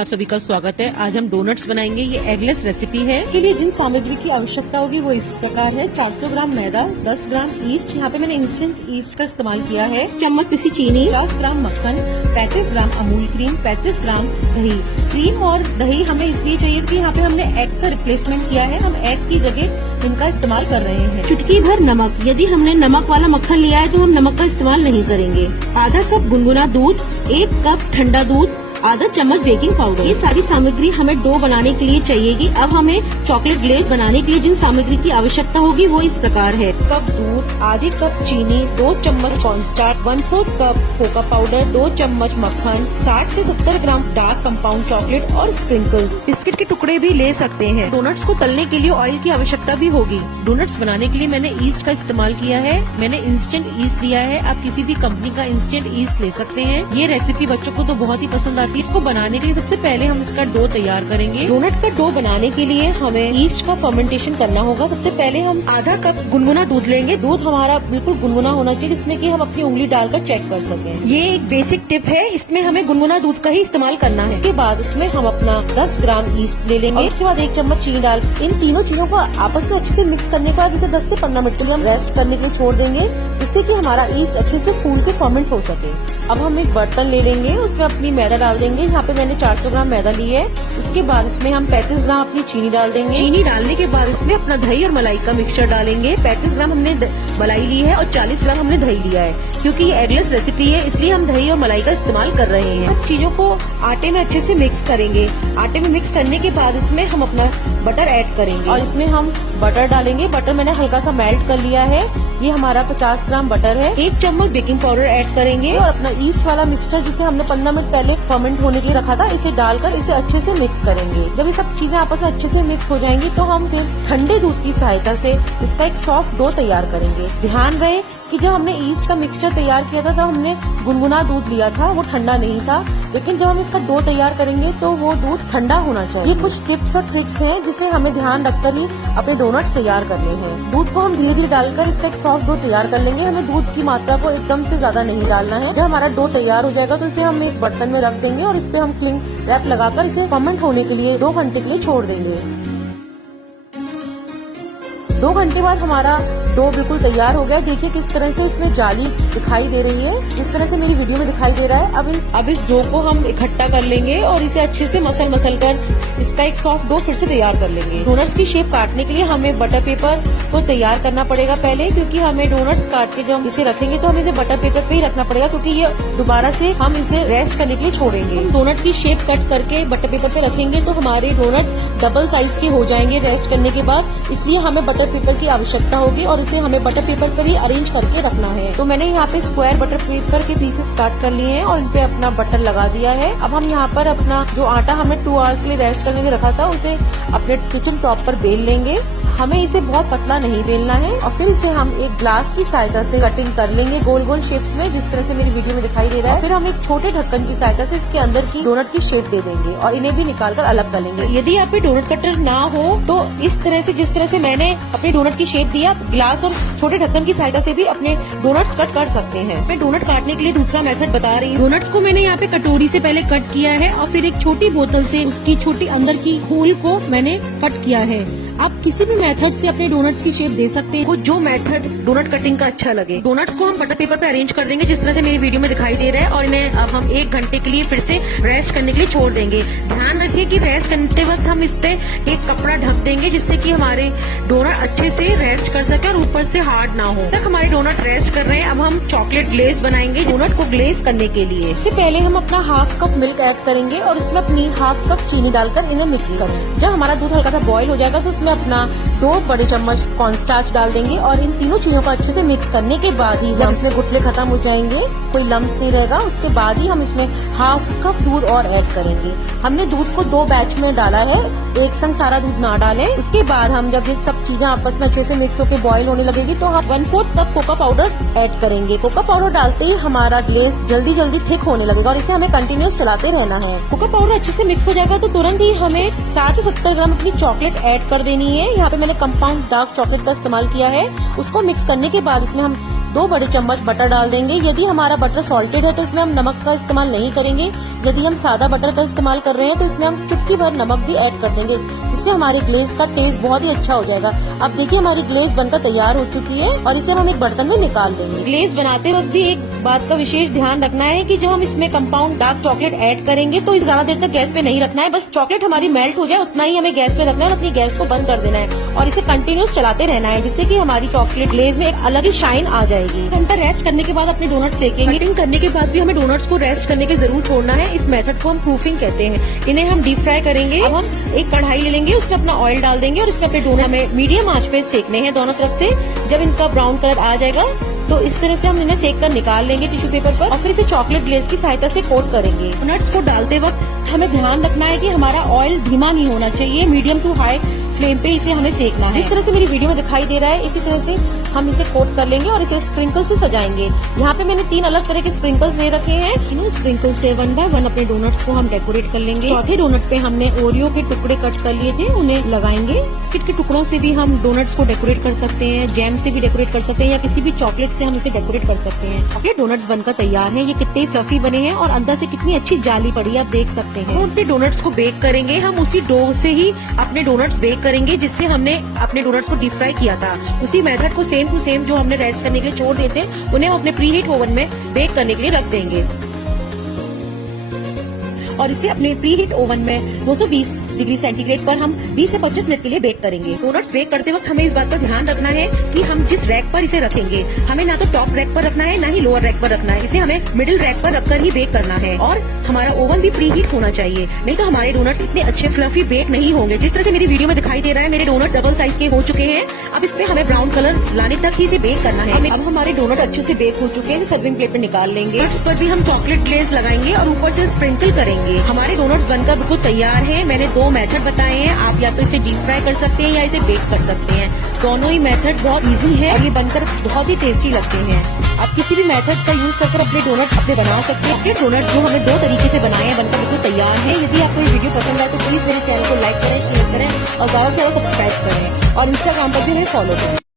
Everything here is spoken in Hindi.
आप सभी का स्वागत है। आज हम डोनट्स बनाएंगे। ये एगलेस रेसिपी है। इसके लिए जिन सामग्री की आवश्यकता होगी वो इस प्रकार है। 400 ग्राम मैदा, 10 ग्राम ईस्ट, यहाँ पे मैंने इंस्टेंट ईस्ट का इस्तेमाल किया है, चम्मच पिसी चीनी, 50 ग्राम मक्खन, 35 ग्राम अमूल क्रीम, 35 ग्राम दही। क्रीम और दही हमें इसलिए चाहिए कि यहाँ पे हमने एग का रिप्लेसमेंट किया है, हम एग की जगह इनका इस्तेमाल कर रहे हैं। चुटकी भर नमक, यदि हमने नमक वाला मक्खन लिया है तो हम नमक का इस्तेमाल नहीं करेंगे। आधा कप गुनगुना दूध, 1 कप ठंडा दूध, आधा चम्मच बेकिंग पाउडर। ये सारी सामग्री हमें डो बनाने के लिए चाहिएगी। अब हमें चॉकलेट ग्लेज बनाने के लिए जिन सामग्री की आवश्यकता होगी वो इस प्रकार है। कप दूध, आधी कप चीनी, 2 चम्मच कॉर्नस्टार्च, 1/4 कप कोका पाउडर, 2 चम्मच मक्खन, 60 से 70 ग्राम डार्क कंपाउंड चॉकलेट और स्प्रिंकल। बिस्किट के टुकड़े भी ले सकते हैं। डोनट्स को तलने के लिए ऑयल की आवश्यकता भी होगी। डोनट्स बनाने के लिए मैंने ईस्ट का इस्तेमाल किया है। मैंने इंस्टेंट ईस्ट लिया है। आप किसी भी कंपनी का इंस्टेंट ईस्ट ले सकते हैं। ये रेसिपी बच्चों को तो बहुत ही पसंद आती है। इसको बनाने के लिए सबसे पहले हम इसका डो तैयार करेंगे। डोनट का डो बनाने के लिए हमें ईस्ट का फर्मेंटेशन करना होगा। सबसे पहले हम आधा कप गुनगुना दूध लेंगे। दूध हमारा बिल्कुल गुनगुना होना चाहिए, जिसमें कि हम अपनी उंगली डालकर चेक कर सकें। ये एक बेसिक टिप है, इसमें हमें गुनगुना दूध का ही इस्तेमाल करना है। इसके बाद उसमें हम अपना 10 ग्राम ईस्ट ले लेंगे। उसके बाद 1 चम्मच चीनी डाल इन तीनों चीजों को आपस में अच्छे से मिक्स करने के बाद इसे 10 से 15 मिनट के लिए हम रेस्ट करने के लिए छोड़ देंगे, जिससे कि हमारा ईस्ट अच्छे से फूल के फर्मेंट हो सके। अब हम एक बर्तन ले लेंगे, उसमें अपनी मैदा डाल देंगे। यहाँ पे मैंने 400 ग्राम मैदा ली है। उसके बाद इसमें हम 35 ग्राम अपनी चीनी डाल देंगे। चीनी डालने के बाद इसमें अपना दही और मलाई का मिक्सचर डालेंगे। 35 ग्राम हमने मलाई ली है और 40 ग्राम हमने दही लिया है। क्योंकि ये एगलेस रेसिपी है, इसलिए हम दही और मलाई का इस्तेमाल कर रहे हैं। सब चीजों को आटे में अच्छे से मिक्स करेंगे। आटे में मिक्स करने के बाद इसमें हम अपना बटर ऐड करेंगे और इसमें हम बटर डालेंगे। बटर मैंने हल्का सा मेल्ट कर लिया है। ये हमारा 50 ग्राम बटर है। 1 चम्मच बेकिंग पाउडर ऐड करेंगे और अपना ईस्ट वाला मिक्सचर जिसे हमने 15 मिनट पहले फर्मेंट होने के लिए रखा था, इसे डालकर इसे अच्छे से मिक्स करेंगे। जब ये सब चीजें आपस में अच्छे से मिक्स हो जाएंगी तो हम फिर ठंडे दूध की सहायता से इसका एक सॉफ्ट डो तैयार करेंगे। ध्यान रहे कि जब हमने ईस्ट का मिक्सचर तैयार किया था तो हमने गुनगुना दूध लिया था, वो ठंडा नहीं था। लेकिन जब हम इसका डो तैयार करेंगे तो वो दूध ठंडा होना चाहिए। ये कुछ टिप्स और ट्रिक्स हैं जिसे हमें ध्यान रखकर ही अपने डोनट्स तैयार करने हैं। दूध को हम धीरे धीरे डालकर इसका एक सॉफ्ट डो तैयार कर लेंगे। हमें दूध की मात्रा को एकदम से ज्यादा नहीं डालना है। जब हमारा डो तैयार हो जाएगा तो इसे हम एक बर्तन में रख देंगे और इस पे हम क्लिंग रैप लगाकर इसे फर्मेंट होने के लिए 2 घंटे के लिए छोड़ देंगे। 2 घंटे बाद हमारा डो बिल्कुल तैयार हो गया। देखिए किस तरह से इसमें जाली दिखाई दे रही है, इस तरह से मेरी वीडियो में दिखाई दे रहा है। अब इस डो को हम इकट्ठा कर लेंगे और इसे अच्छे से मसल कर इसका एक सॉफ्ट डो फिर से तैयार कर लेंगे। डोनट्स की शेप काटने के लिए हमें बटर पेपर को तैयार करना पड़ेगा पहले, क्योंकि हमें डोनट्स काट के जब हम इसे रखेंगे तो हमें इसे बटर पेपर पे ही रखना पड़ेगा, क्योंकि ये दोबारा से हम इसे रेस्ट करने के लिए छोड़ेंगे। हम डोनट की शेप कट करके बटर पेपर पे रखेंगे तो हमारे डोनट्स डबल साइज के हो जाएंगे रेस्ट करने के बाद, इसलिए हमें बटर पेपर की आवश्यकता होगी और उसे हमें बटर पेपर पर ही अरेंज करके रखना है। तो मैंने यहाँ पे स्क्वायर बटर पेपर के पीसेस काट कर लिए हैं और इन पे अपना बटर लगा दिया है। अब हम यहाँ पर अपना जो आटा हमें 2 आवर्स के लिए रेस्ट करने के लिए रखा था उसे अपने किचन टॉप पर बेल लेंगे। हमें इसे बहुत पतला नहीं बेलना है और फिर इसे हम एक ग्लास की सहायता से कटिंग कर लेंगे गोल गोल शेप्स में, जिस तरह से मेरी वीडियो में दिखाई दे रहा है। फिर हम एक छोटे ढक्कन की सहायता से इसके अंदर की डोनट की शेप दे देंगे और इन्हें भी निकालकर अलग कर लेंगे। यदि आप पे डोनट कटर ना हो तो इस तरह से, जिस तरह से मैंने अपनी डोनट की शेप दिया, ग्लास और छोटे ढक्कन की सहायता से भी अपने डोनट्स कट कर सकते हैं। मैं डोनट काटने के लिए दूसरा मेथड बता रही हूँ। डोनट्स को मैंने यहाँ पे कटोरी से पहले कट किया है और फिर एक छोटी बोतल से उसकी छोटी अंदर की होल को मैंने कट किया है। आप किसी भी मेथड से अपने डोनट्स की शेप दे सकते हैं, जो मेथड डोनट कटिंग का अच्छा लगे। डोनट्स को हम बटर पेपर पे अरेंज कर देंगे, जिस तरह से मेरी वीडियो में दिखाई दे रहा है, और इन्हें अब हम 1 घंटे के लिए फिर से रेस्ट करने के लिए छोड़ देंगे। ध्यान रखिए कि रेस्ट करते वक्त हम इस पे एक कपड़ा ढक देंगे, जिससे कि हमारे डोनट अच्छे से रेस्ट कर सके और ऊपर से हार्ड ना हो। तक हमारे डोनट रेस्ट कर रहे हैं। अब हम चॉकलेट ग्लेज बनाएंगे डोनट को ग्लेज करने के लिए। इससे पहले हम अपना 1/2 कप मिल्क ऐड करेंगे और इसमें अपनी 1/2 कप चीनी डालकर इन्हें मिक्स करें। जब हमारा दूध हल्का सा बॉईल हो जाएगा तो उसमें अपना 2 बड़े चम्मच कॉर्नस्टार्च डाल देंगे और इन तीनों चीजों को अच्छे से मिक्स करने के बाद ही जब इसमें गुठले खत्म हो जाएंगे, कोई लम्स नहीं रहेगा, उसके बाद ही हम इसमें 1/2 कप दूध और ऐड करेंगे। हमने दूध को 2 बैच में डाला है, एक संग सारा दूध ना डालें। उसके बाद हम जब ये सब चीजें आपस में अच्छे से मिक्स होकर बॉईल होने लगेगी तो हम 1/4 कप कोका पाउडर ऐड करेंगे। कोका पाउडर डालते ही हमारा ग्लेज जल्दी जल्दी थिक होने लगेगा और इसे हमें कंटिन्यूस चलाते रहना है। कोका पाउडर अच्छे से मिक्स हो जाएगा तो तुरंत ही हमें 60 से 70 ग्राम अपनी चॉकलेट ऐड कर देनी है। यहाँ पे मैंने कंपाउंड डार्क चॉकलेट का इस्तेमाल किया है। उसको मिक्स करने के बाद इसमें हम 2 बड़े चम्मच बटर डाल देंगे। यदि हमारा बटर सॉल्टेड है तो इसमें हम नमक का इस्तेमाल नहीं करेंगे। यदि हम सादा बटर का इस्तेमाल कर रहे हैं तो इसमें हम चुटकी भर नमक भी ऐड कर देंगे, जिससे हमारी ग्लेज का टेस्ट बहुत ही अच्छा हो जाएगा। अब देखिए हमारी ग्लेज बनकर तैयार हो चुकी है और इसे हम एक बर्तन में निकाल देंगे। ग्लेज बनाते वक्त भी एक बात का विशेष ध्यान रखना है कि जब हम इसमें कंपाउंड डार्क चॉकलेट ऐड करेंगे तो ज्यादा देर तक गैस पे नहीं रखना है। बस चॉकलेट हमारी मेल्ट हो जाए उतना ही हमें गैस पे रखना है और अपनी गैस को बंद कर देना है और इसे कंटिन्यूस चलाते रहना है, जिससे कि हमारी चॉकलेट ग्लेज में एक अलग ही शाइन आ जाएगी। घंटा रेस्ट करने के बाद अपने डोनट सेकेंगे। कटिंग करने के बाद भी हमें डोनट्स को रेस्ट करने के जरूर छोड़ना है। इस मेथड को हम प्रूफिंग कहते हैं। इन्हें हम डीप फ्राई करेंगे। अब हम एक कढ़ाई ले लेंगे, उसमें अपना ऑयल डाल देंगे और इसमें अपने डोनट हमें मीडियम आंच पे सेकने हैं दोनों तरफ से। जब इनका ब्राउन कलर आ जाएगा तो इस तरह से हम इन्हें सेक कर निकाल लेंगे टिश्यू पेपर पर और फिर इसे चॉकलेट ग्लेज की सहायता से कोट करेंगे। डोनट्स को डालते वक्त हमें ध्यान रखना है कि हमारा ऑयल धीमा नहीं होना चाहिए, मीडियम टू हाई फ्लेम पे इसे हमें सेकना है। जिस तरह से मेरी वीडियो में दिखाई दे रहा है इसी तरह से हम इसे कोट कर लेंगे और इसे स्प्रिंकल से सजाएंगे। यहाँ पे मैंने 3 अलग तरह के स्प्रिंकल्स ले रखे हैं। तीनों स्प्रिंकल से 1 बाय 1 अपने डोनट्स को हम डेकोरेट कर लेंगे। चौथे डोनट पे हमने ओरियो के टुकड़े कट कर लिए थे, उन्हें लगाएंगे। बिस्किट के टुकड़ों से भी हम डोनट्स को डेकोरेट कर सकते हैं, जैम से भी डेकोरेट कर सकते हैं या किसी भी चॉकलेट से हम इसे डेकोरेट कर सकते हैं। चॉकलेट डोनट्स बनकर तैयार है। ये कितने फ्लफी बने हैं और अंदर से कितनी अच्छी जाली पड़ी है, आप देख सकते हैं। हम अपने डोनट्स को बेक करेंगे। हम उसी डो से ही अपने डोनट्स बेक करेंगे जिससे हमने अपने डोनट्स को डीप फ्राई किया था। उसी मेथड को सेम टू सेम जो हमने रेस्ट करने के लिए छोड़ देते उन्हें हम अपने प्री हीट ओवन में बेक करने के लिए रख देंगे और इसे अपने प्री हीट ओवन में 220 डिग्री सेंटीग्रेड पर हम 20 से 25 मिनट के लिए बेक करेंगे। डोनट्स बेक करते वक्त हमें इस बात का ध्यान रखना है कि हम जिस रैक पर इसे रखेंगे हमें ना तो टॉप रैक पर रखना है ना ही लोअर रैक पर रखना है। इसे हमें मिडिल रैक पर रखकर ही बेक करना है और हमारा ओवन भी प्री हीट होना चाहिए, नहीं तो हमारे डोनट्स इतने अच्छे फ्लफी बेक नहीं होंगे। जिस तरह से मेरी वीडियो में दिखाई दे रहा है मेरे डोनट डबल साइज के हो चुके हैं। अब इसमें हमें ब्राउन कलर लाने तक ही इसे बेक करना है। अब हमारे डोनट अच्छे से बेक हो चुके हैं, सर्विंग प्लेट में निकाल लेंगे। इस पर भी हम चॉकलेट ग्लेज लगाएंगे और ऊपर से स्प्रिंकल करेंगे। हमारे डोनट्स बनकर बिल्कुल तैयार है। मैंने 2 मेथड बताए हैं, आप या तो इसे डीप फ्राई कर सकते हैं या इसे बेक कर सकते हैं। दोनों ही मेथड बहुत इजी है और ये बनकर बहुत ही टेस्टी लगते हैं। आप किसी भी मेथड का यूज कर अपने डोनट अपने बना सकते हैं। अपने डोनट जो हमें 2 तरीके से बनाए हैं बनकर बिल्कुल तैयार है। यदि आपको ये वीडियो पसंद आए तो प्लीज मेरे चैनल को लाइक करें, शेयर करें और ज्यादा से ज्यादा सब्सक्राइब करें और इंस्टाग्राम पर भी हमें फॉलो करें।